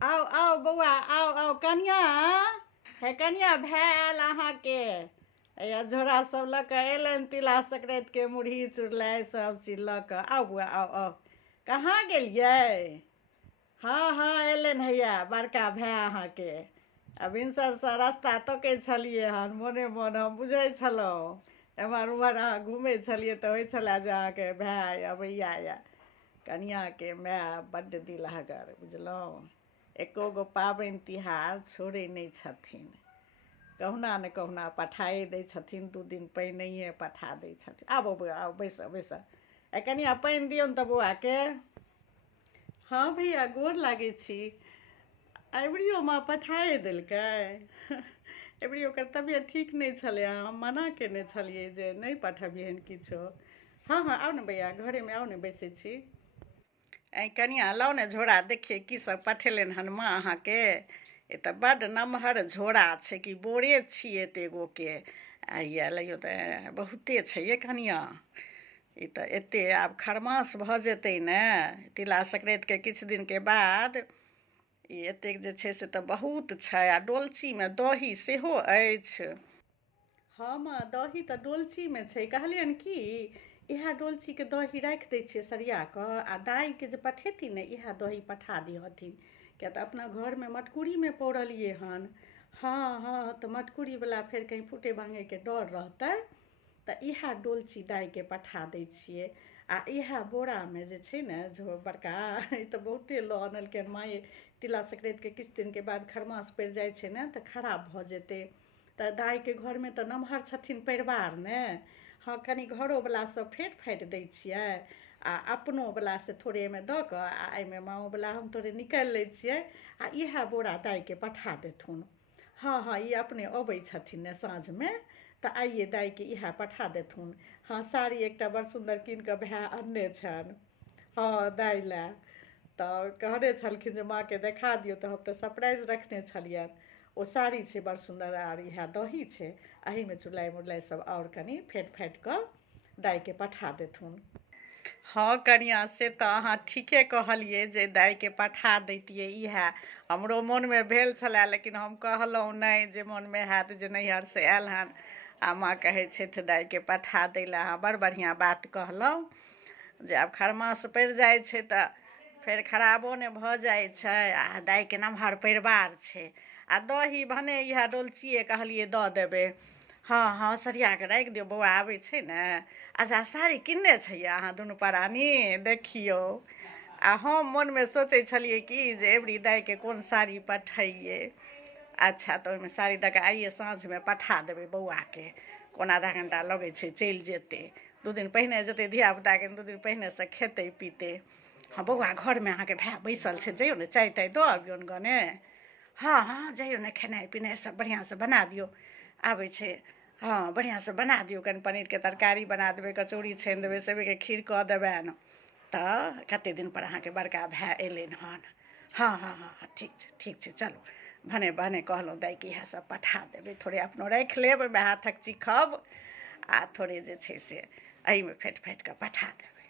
आओ आओ बौआ आओ आओ कनिया हे कनिया भए आयल अहाँके या झोरा सब लऽ कऽ अयलनि तिला संक्रांतिके मुरही चुड़लाइ सब चीज लऽ कऽ आउ बौआ आउ आउ कहाँ गेलियै। हाँ हाँ अयलनि हैया बड़का भाय अहाँके आ भिनसरसँ रास्ता तकै छलियै हन मोने मोन हम बुझै छलहुँ एम्हर उम्हर अहाँ घूमै छलियै तऽ होइ छलए जे अहाँके भाय अबैया यए कनिआँके माय बड्ड दिलहगर बुझलहुँ। एको गो पाबनि तिहार छोड़ै नहि छथिन, कहुना ने कहुना पठाए दै छथिन, 2 दिन पहिनैए पठा दै छथिन। आबो बौआ आउ बैसऽ बैसऽ ए कनिया पानि दियौ ने तऽ बौआके। हाँ भैया गोर लागै छी। अबरियो माँ पठाए देलकै अबरी ओकर तबियत ठीक नहीं छलै, हम मना केने छलियै जे नहीं पठबिहन किछो। हाँ हाँ आउ ने भैया घरे में आउ ने बैसै छी। ऐ कनिया लाउ ने झोरा देखिए की सब पठेलनि हन माँ अहाँके। ये तऽ बड्ड नमहर झोरा छै कि बोरे छियै एते गो के। या लइयो तऽ बहुते छै ये कनिया। ई तऽ एते आब खरमास भऽ जेतै ने तिला संक्रांतिके किछु दिनके बाद। ई एतेक जे छै से तऽ बहुत छै आ डोलचीमे दही सेहो अछि। हाँ माँ दही तऽ डोलचीमे छै, कहलियनि कि इएह डोलचीके दही राखि दै छियै सरिया कऽ आ दाइके जे पठेथिन ने इएह दही पठा दिहथिन किया तऽ अपना घरमे मटकुरीमे पौरलियै हन। हाँ हाँ तऽ मटकुरीवला फेर कहीं फूटे भाঙैके डर रहतै तऽ इएह डोलची दाइके पठा दै छियै। आ इएह बोरामे जे छै ने झो बड़का ई तऽ बहुते लऽ आनलकै माये। तिला संक्रांतिके किछु दिनके बाद खरमास पड़ि जाइ छै ने तऽ खराब भऽ जेतै तऽ दाइके घरमे तऽ नमहर छथिन परिवार ने। हाँ कनि घरोवलासँ फेट फाटि दै छियै आ अपनोवला से थोड़े एहिमे दऽ कऽ आ एहिमे माँओवला हम थोड़े निकालि लै छियै आ इएह बोरा दाइके पठा देथुन। हाँ हाँ ई अपने अबै छथिन ने साँझमे तऽ आइए दाइके इएह पठा देथुन। हाँ साड़ी एकटा बड़ सुन्दर कीन कऽ भाय अनने छनि हाँ दाइ लए। तऽ कहने छलखिन जे माँके देखा दियौ तऽ हम तऽ सरप्राइज रखने छलियनि। ओ साड़ी छै बड़ सुन्दर आर इएह दही छै एहिमे चुड़लाइ मुड़लाइ सब आओर कनि फेट फाटि कऽ दाइके पठा देथुन। हाँ कनिया से तऽ अहाँ ठीके कहलियै जे दाइके पठा दैतियै इएह। हमरो मोनमे भेल छलए लेकिन हम कहलहुँ नहि जे मोनमे हैत जे नैहरसँ आयल हन आ माँ कहै छथि दाइके पठा दै लए। अहाँ बड़ बढ़िआँ बात कहलहुँ जे आब खरमास पड़ि जाइ छै तऽ फेर खराबो नहि भऽ जाइ छै आ दाइके नमहर परिवार छै आ दही भने इएह डोलचिए कहलियै दऽ देबै। हाँ हाँ सरिया कऽ राखि दियौ बौआ आबै छै ने। अच्छा साड़ी किनने छै अहाँ दुनू प्राणी देखियौ। आ हम मोनमे सोचै छलियै कि जे एबरी दाइके कोन साड़ी पठैयै। अच्छा तऽ ओहिमे साड़ी दऽ कऽ आइए साँझमे पठा देबै बौआके। कोन आधा घंटा लगै छै चलि जेतै, 2 दिन पहिने जेतै धियापुताके 2 दिन पहिनेसँ खेतै पीतै। हाँ बौआ घरमे अहाँके भाय बैसल छै जइयौ ने चाय ताय दऽ अबियौन गने। हाँ हाँ जइयौ ने खेनाइ पिनाइ सब बढ़िआँसँ बना दियौ आबै छै। हाँ बढ़िआँसँ बना दियौ कनि पनीरके तरकारी बना देबै, कचौड़ी छानि देबै, सेवइके खीर कऽ देबनि तऽ कतेक दिनपर अहाँके बड़का भाय अयलनि हन। हाँ हाँ हाँ ठीक छै चलू भने भने कहलहुँ दाइके इएह सब पठा देबै, थोड़े अपनो राखि लेब ओहिमे हाथक चिखब आ थोड़े जे छै से एहिमे फेट फाटि कऽ पठा देबै।